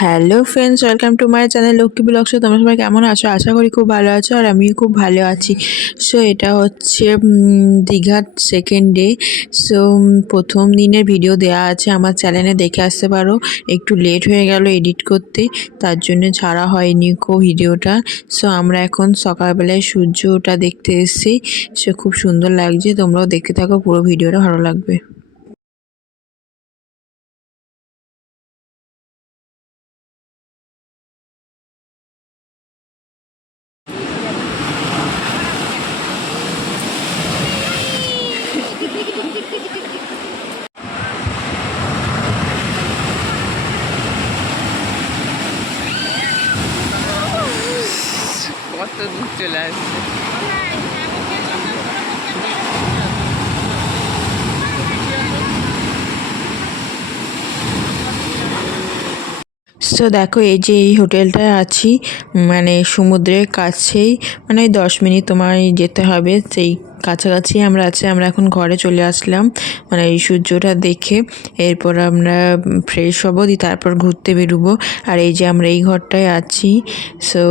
Hello friends welcome to my channel Lakshmi blogs তোমরা সবাই কেমন আছো? আশা করি খুব ভালো আছো আর আমিও খুব ভালো আছি। সো এটা হচ্ছে দীঘার সেকেন্ড ডে সো প্রথম দিনের ভিডিও দেওয়া আছে। আমার চ্যানেলে দেখে আসতে পারো। একটু লেট হয়ে গেল এডিট করতে। তার জন্য ছাড়া হয়নি কো ভিডিওটা। সো আমরা এখন সকালবেলায় সূর্য ওটা দেখতে এসেছি। সে খুব সুন্দর লাগছে। তোমরাও দেখতে থাকো। পুরো ভিডিওটা ভালো লাগবে। চলে আসছে। তো দেখো, এই যে এই হোটেলটায় আছি মানে সমুদ্রের কাছেই মানে দশ মিনিট তোমার যেতে হবে, সেই কাছাকাছি আমরা আছি, আমরা এখন ঘরে চলে আসলাম। মানে এই সূর্যটা দেখে এরপর আমরা ফ্রেশ হব, দিয়ে তারপর ঘুরতে বেরোবো। আর এই যে আমরা এই ঘরটায় আছি সো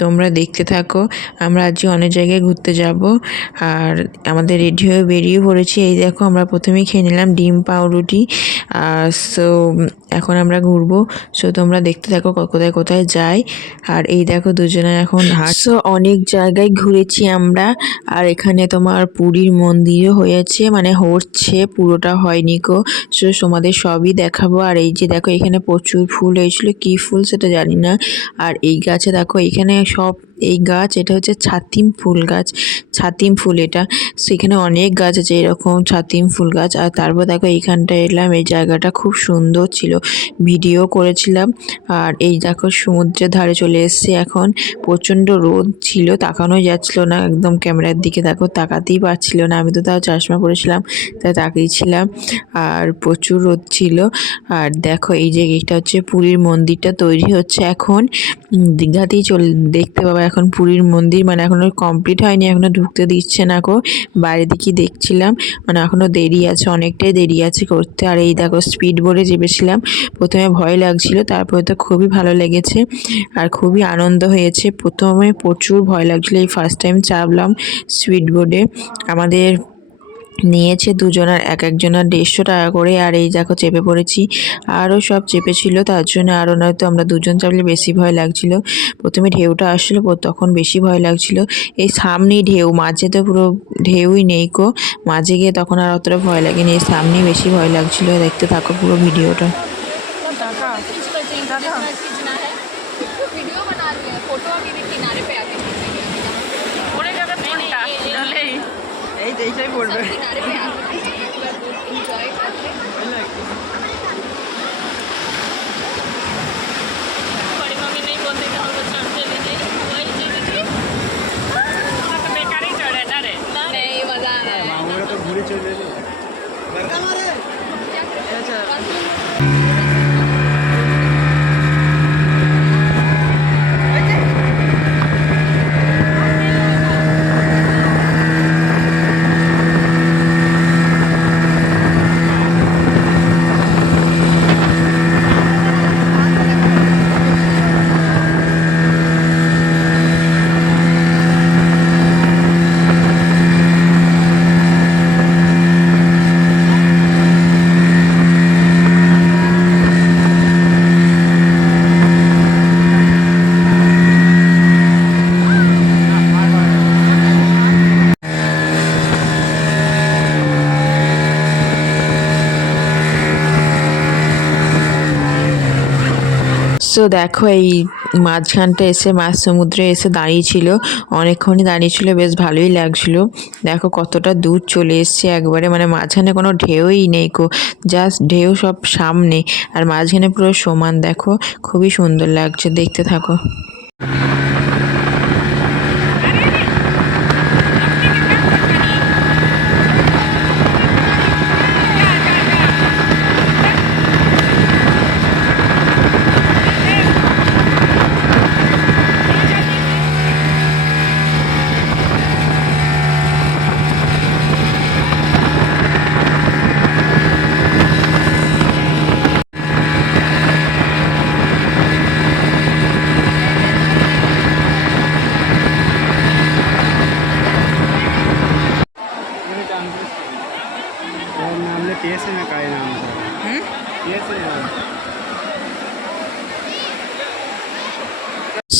তোমরা দেখতে থাকো। আমরা আজকে অনেক জায়গায় ঘুরতে যাব। আর আমাদের রেডি হয়ে বেরিয়ে পড়েছি। এই দেখো, আমরা প্রথমেই খেয়ে নিলাম ডিম, পাউরুটি। আর সো এখন আমরা ঘুরবো। সো তোমরা দেখতে থাকো কোথায় কোথায় যাই। আর এই দেখো দুজনে এখন হাঁটছো অনেক জায়গায় ঘুরেছি আমরা। আর এখানে তোমার পুরীর মন্দিরও হয়েছে মানে হচ্ছে, পুরোটা হয়নি কো সো তোমাদের সবই দেখাবো। আর এই যে দেখো, এখানে প্রচুর ফুল হয়েছিল। কি ফুল সেটা জানি না। আর এই গাছে দেখো, এখানে সব এই গাছ, এটা হচ্ছে ছাতিম ফুল গাছ। ছাতিম ফুল এটা। সেখানে অনেক গাছ আছে, এরকম ছাতিম ফুল গাছ। আর তারপর দেখো এইখানটায় এলাম, এই জায়গাটা খুব সুন্দর ছিল। ভিডিও করেছিলাম। আর এই দেখো, সমুদ্রের ধারে চলে এসেছি এখন। প্রচণ্ড রোদ ছিল তাকানোই যাচ্ছিল না একদম ক্যামেরার দিকে। দেখো, তাকাতেই পারছিল না। আমি তো তাও চশমা পরেছিলাম, তাই তাকিয়েছিলাম আর প্রচুর রোদ ছিল। আর দেখো, এই যে এটা হচ্ছে পুরীর মন্দিরটা তৈরি হচ্ছে এখন। দীঘাতেই চল, দেখতে পাবো এখন পুরীর মন্দির মানে এখনও কমপ্লিট হয়নি, এখনও ঢুকতে দিচ্ছে না কো বাইরে দিকে দেখছিলাম মানে এখনও দেরি আছে, অনেকটাই দেরি আছে করতে। আর এই দেখো স্পিড বোর্ডে চেপেছিলাম, প্রথমে ভয় লাগছিল, তারপরে তো খুবই ভালো লেগেছে আর খুবই আনন্দ হয়েছে। প্রথমে প্রচুর ভয় লাগছিল, এই ফার্স্ট টাইম চাপলাম স্পিড বোর্ডে আমাদের নিয়েছে দুজনার, এক একজনের দেড়শো টাকা করে আর এই দেখো চেপে পড়েছি। আরও সব চেপেছিল, তার জন্য আরও নয়তো আমরা দুজন চাপলে বেশি ভয় লাগছিল। প্রথমে ঢেউটা আসছিল তখন বেশি ভয় লাগছিল। এই সামনেই ঢেউ, মাঝে তো পুরো ঢেউই নেই কো মাঝে গিয়ে তখন আর অতটা ভয় লাগেনি, এই সামনেই বেশি ভয় লাগছিল। দেখতে থাকো পুরো ভিডিওটা। এইটাই পড়বে সো দেখো, এই মাঝখানটা এসে মাছ সমুদ্রে এসে দাঁড়িয়েছিল অনেকক্ষণই দাঁড়িয়েছিল বেশ ভালোই লাগছিল। দেখো কতটা দূর চলে এসছে একবারে মানে মাঝখানে কোনো ঢেউই নেই কো, জাস্ট ঢেউ সব সামনে। আর মাঝখানে পুরো সমান, দেখো, খুবই সুন্দর লাগছে, দেখতে থাকো।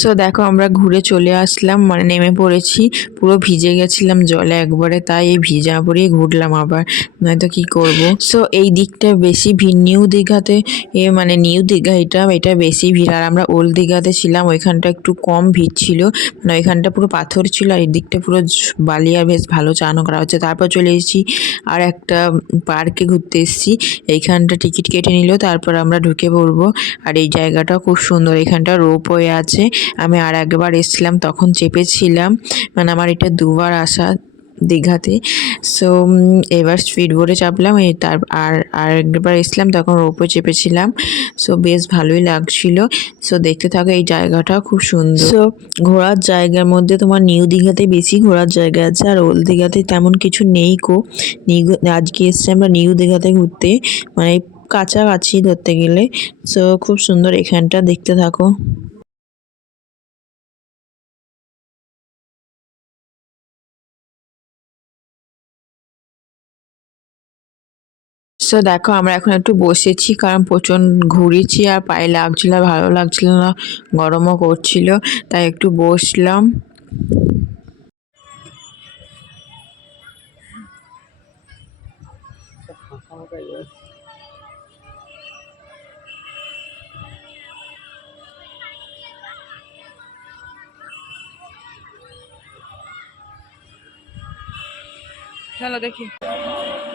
সো দেখো আমরা ঘুরে চলে আসলাম মানে নেমে পড়েছি, পুরো ভিজে গেছিলাম জলে একবারে, তাই এই ভিজা পরেই ঘুরলাম আবার, নয়তো কি করব? সো এই দিকটা বেশি ভিড়, নিউ দীঘাতে, এ মানে নিউ দীঘা এটা এটা বেশি ভিড়, আর আমরা ওল্ড দীঘাতে ছিলাম, ওইখানটা একটু কম ভিড় ছিল মানে ওইখানটা পুরো পাথর ছিল, আর এই দিকটা পুরো বালি আর বেশ ভালো চানো করা হচ্ছে, তারপর চলে এসেছি, আর একটা পার্কে ঘুরতে এসেছি, এইখানটা টিকিট কেটে নিল, তারপর আমরা ঢুকে পড়ব, আর এই জায়গাটা খুব সুন্দর এখানটা রোপওয়ে আছে আমি আর একবার এসেছিলাম, তখন চেপেছিলাম। মানে আমার এটা দুবার আসা দীঘাতে। সো এবার স্পিড চাপলাম, এই তার, আর আর একবার এসলাম তখন রোপে চেপেছিলাম। সো বেশ ভালোই লাগছিল। সো দেখতে থাকো, এই জায়গাটা খুব সুন্দর। সো ঘোরার জায়গার মধ্যে তোমার নিউ দীঘাতে বেশি ঘোরার জায়গা আছে, আর ওল্ড দীঘাতে তেমন কিছু নেই কো। নিউ, আজকে এসছি আমরা নিউ দীঘাতে ঘুরতে মানে কাছাকাছি ধরতে গেলে। সো খুব সুন্দর এখানটা, দেখতে থাকো। সো দেখো, আমরা এখন একটু বসেছি, কারণ প্রচণ্ড ঘুরেছি আর পায়ে লাগছিল, ভালো লাগছিল না, গরমও করছিল, তাই একটু বসলাম। চলো দেখি।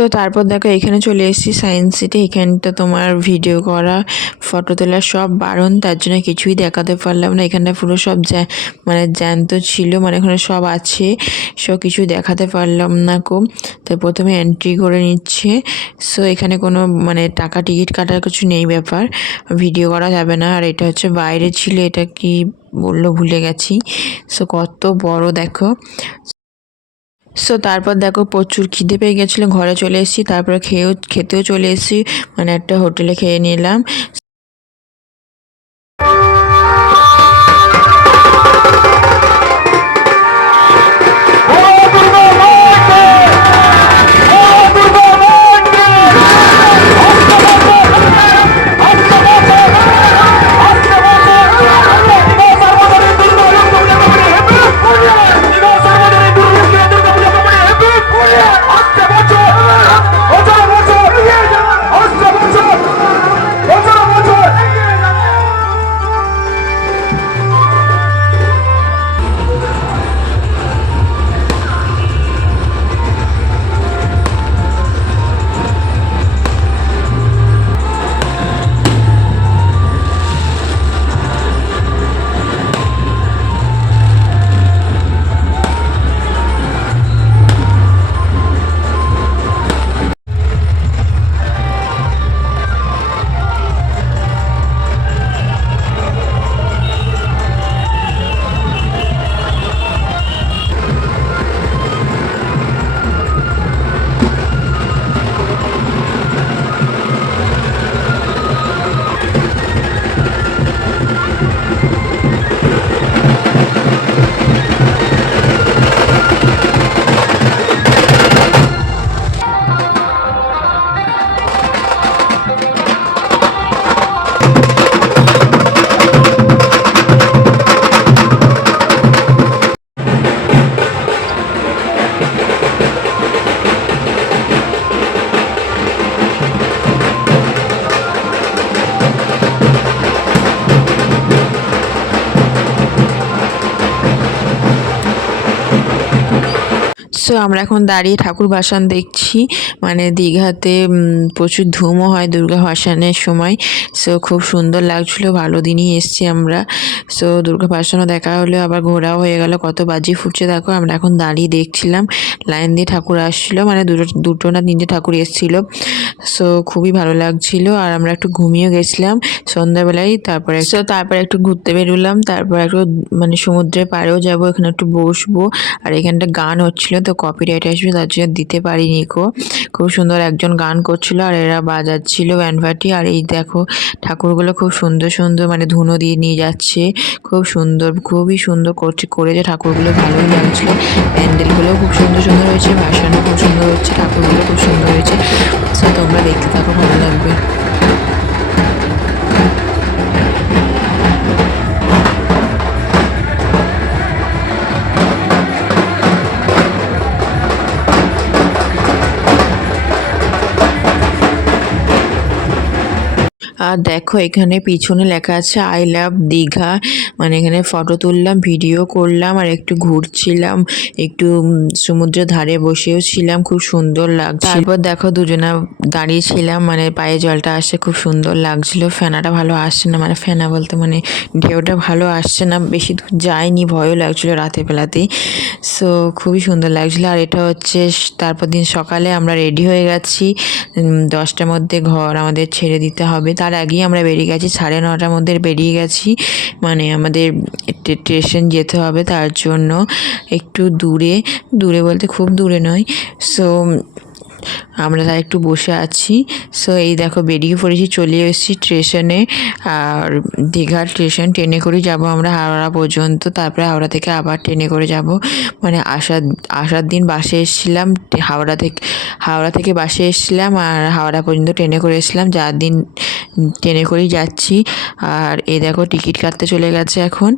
সো তারপর দেখো, এখানে চলে এসেছি সায়েন্স সিটি এখানটা তোমার ভিডিও করা ফটো তোলা সব বারণ, তার জন্য কিছুই দেখাতে পারলাম না। এখানটা পুরো সব জ্যা মানে জ্যান্ত ছিল মানে এখানে সব আছে, সব কিছু দেখাতে পারলাম না কো তো প্রথমে এন্ট্রি করে নিচ্ছে। সো এখানে কোনো মানে টাকা টিকিট কাটার কিছু নেই ব্যাপার। ভিডিও করা যাবে না। আর এটা হচ্ছে বাইরে ছিল, এটা কি বলল, ভুলে গেছি। সো কত বড়, দেখো। সো তারপর দেখো প্রচুর খিদে পেয়ে গেছিল, ঘরে চলে এসেছি, তারপরে খেয়েও, খেতেও চলে এসেছি মানে একটা হোটেলে খেয়ে নিলাম। সো আমরা এখন দাঁড়িয়ে ঠাকুর ভাসান দেখছি। মানে দীঘাতে প্রচুর ধুমও হয় দুর্গা ভাসানের সময়। সো খুব সুন্দর লাগছিল, ভালো দিনই এসছি আমরা। সো দুর্গা ভাসানও দেখা হলো, আবার ঘোরাও হয়ে গেল, কত বাজি ফুটছে দেখো, আমরা এখন দাঁড়িয়ে দেখছিলাম। লাইন দিয়ে ঠাকুর আসছিল মানে দুটো দুটো না তিনটে ঠাকুর এসেছিল। সো খুবই ভালো লাগছিল, আর আমরা একটু ঘুমিয়ে গেছিলাম সন্ধ্যাবেলায়, তারপরে সো তারপরে একটু ঘুরতে বেরোলাম, তারপর একটু মানে সমুদ্রের পাড়েও যাব, এখানে একটু বসবো। আর এখানটা গান হচ্ছিল, তো কপিরাইট আসবে, তার জন্য দিতে পারিনি কো খুব সুন্দর একজন গান করছিল আর এরা বাজাচ্ছিল ব্যান্ডপার্টি আর এই দেখো, ঠাকুরগুলো খুব সুন্দর সুন্দর মানে ধুনো দিয়ে নিয়ে যাচ্ছে। খুব সুন্দর, খুবই সুন্দর করছে করেছে ঠাকুরগুলো ভালোই লাগছিল প্যান্ডেলগুলো খুব সুন্দর সুন্দর হয়েছে ভাসানো খুব সুন্দর হচ্ছে, ঠাকুরগুলো খুব সুন্দর হয়েছে। সো তোমরা দেখতে থাকো, ভালো লাগবে। আর দেখো এখানে পিছনে লেখা আছে আই লাভ দীঘা মানে এখানে ফটো তুললাম ভিডিও করলাম আর একটু ঘুরছিলাম, একটু সমুদ্রের ধারে বসেও ছিলাম, খুব সুন্দর লাগছে তারপর দেখো দুজনা দাঁড়িয়ে ছিলাম মানে পায়ে জলটা আসছে খুব সুন্দর লাগছিল, ফেনাটা ভালো আসছে না মানে ফেনা বলতে মানে ঢেউটা ভালো আসছে না, বেশি দূর যায়নি ভয়ও লাগছিল রাতে বেলাতেই। সো খুবই সুন্দর লাগছিল, আর এটা হচ্ছে তারপর দিন সকালে আমরা রেডি হয়ে গেছি দশটার মধ্যে ঘর আমাদের ছেড়ে দিতে হবে। তার আগেই আমরা বেরিয়ে গেছি। সাড়ে নটার মধ্যে বেরিয়ে গেছি। মানে আমাদের স্টেশন যেতে হবে তার জন্য। একটু দূরে দূরে বলতে খুব দূরে নয়। সো আমরা তাই একটু বসে আছি। সো এই দেখো বেরিয়ে পড়েছি চলে এসেছি স্টেশনে আর দীঘার স্টেশন ট্রেনে করে যাব আমরা হাওড়া পর্যন্ত, তারপরে হাওড়া থেকে আবার ট্রেনে করে যাব। মানে আসার আসার দিন বাসে এসেছিলাম হাওড়া থেকে হাওড়া থেকে বাসে এসেছিলাম আর হাওড়া পর্যন্ত ট্রেনে করে এসেছিলাম। যার দিন ট্রেনে করেই যাচ্ছি। আর এই দেখো টিকিট কাটতে চলে গেছে এখন।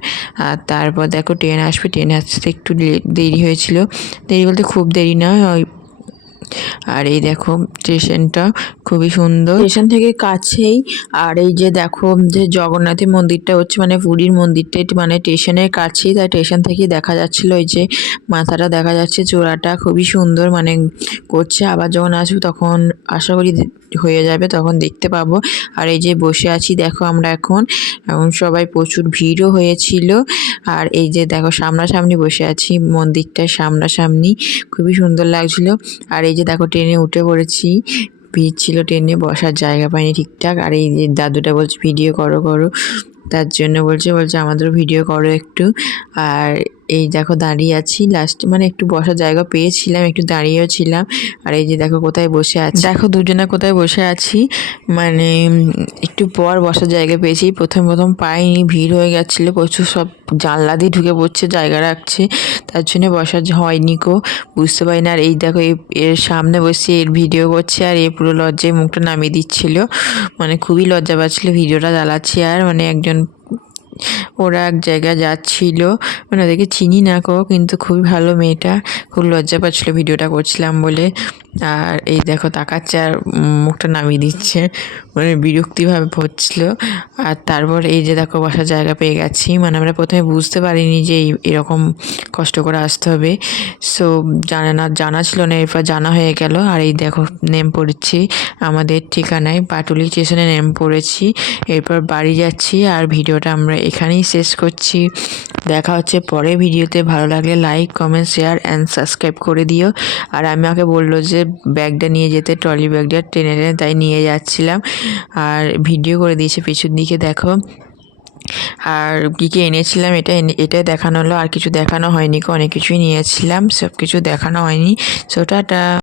আর তারপর দেখো ট্রেন আসবে ট্রেনে আসতে একটু দেরি হয়েছিল। দেরি বলতে খুব দেরি নয়, ওই আর এই দেখো স্টেশনটা খুবই সুন্দর। স্টেশন থেকে কাছেই, আর এই যে দেখো যে জগন্নাথের মন্দিরটা হচ্ছে মানে পুরীর মন্দিরটা মানে স্টেশনের কাছেই, তাই স্টেশন থেকেই দেখা যাচ্ছিল। ওই যে মাথাটা দেখা যাচ্ছে, চূড়াটা খুবই সুন্দর মানে করছে। আবার যখন আসব তখন আশা করি হয়ে যাবে, তখন দেখতে পাবো। আর এই যে বসে আছি, দেখো আমরা এখন। এখন সবাই প্রচুর ভিড়ও হয়েছিল। আর এই যে দেখো সামনাসামনি বসে আছি মন্দিরটার সামনাসামনি। খুবই সুন্দর লাগছিল। আর এই যে দেখো ট্রেনে উঠে পড়েছি। ভিড় ছিল ট্রেনে বসার জায়গা পাইনি ঠিকঠাক। আর এই যে দাদুটা বলছে, ভিডিও করো করো। তার জন্য বলছে বলছে আমাদেরও ভিডিও করো একটু। আর এই দেখো দাঁড়িয়ে আছি। লাস্টে মানে একটু বসার জায়গা পেয়েছিলাম, একটু দাঁড়িয়েও ছিলাম। আর এই যে দেখো কোথায় বসে আছি। দেখো দুজনে কোথায় বসে আছি। মানে একটু পর বসার জায়গা পেয়েছি। প্রথম প্রথম পাইনি, ভিড় হয়ে গেছিল, প্রচুর সব জানলা দিয়ে ঢুকে পড়ছে, জায়গা রাখছে। তার জন্য বসা হয়নি কো বুঝতে পারি না আর এই দেখো এর সামনে বসে এর ভিডিও করছে, আর এ পুরো লজ্জায় মুখটা নামিয়ে দিচ্ছিল। মানে খুবই লজ্জা পাচ্ছিলো, ভিডিওটা জ্বালাচ্ছি আর। মানে একজন ওরা এক জায়গায় যাচ্ছিল। মানে ওদেরকে চিনি না কো কিন্তু খুবই ভালো মেয়েটা। খুব লজ্জা পাচ্ছিল ভিডিওটা করছিলাম বলে। আর এই দেখো তাকাচ্ছে আর মুখটা নামিয়ে দিচ্ছে। মানে বিরক্তিভাবে হচ্ছিল আর তারপর এই যে দেখো বসার জায়গা পেয়ে গেছি। মানে আমরা প্রথমে বুঝতে পারিনি যে এরকম কষ্ট করে আসতে হবে। সো জানা না, জানা ছিল না, এরপর জানা হয়ে গেল। আর এই দেখো নেম পড়েছি। আমাদের ঠিকানায় পাটুলি স্টেশনে নেম পড়েছি। এরপর বাড়ি যাচ্ছি। আর ভিডিওটা আমরা এখানেই শেষ করছি। দেখা হচ্ছে পরে ভিডিওতে। ভালো লাগলে like comment share and subscribe করে দিও। আর আমি আমাকে বলল যে, ব্যাগটা নিয়ে যেতে ট্রলি ব্যাগটা টেনে টেনে তাই নিয়ে যাচ্ছিলাম। আর ভিডিও করে দিয়েছে পিছন দিকে, দেখো। আর কী কী এনেছিলাম, এটা এটাই দেখানো হলো। আর কিছু দেখানো হয়নি অনেক কিছুই নিয়েছিলাম। সব কিছু দেখানো হয়নি। So tata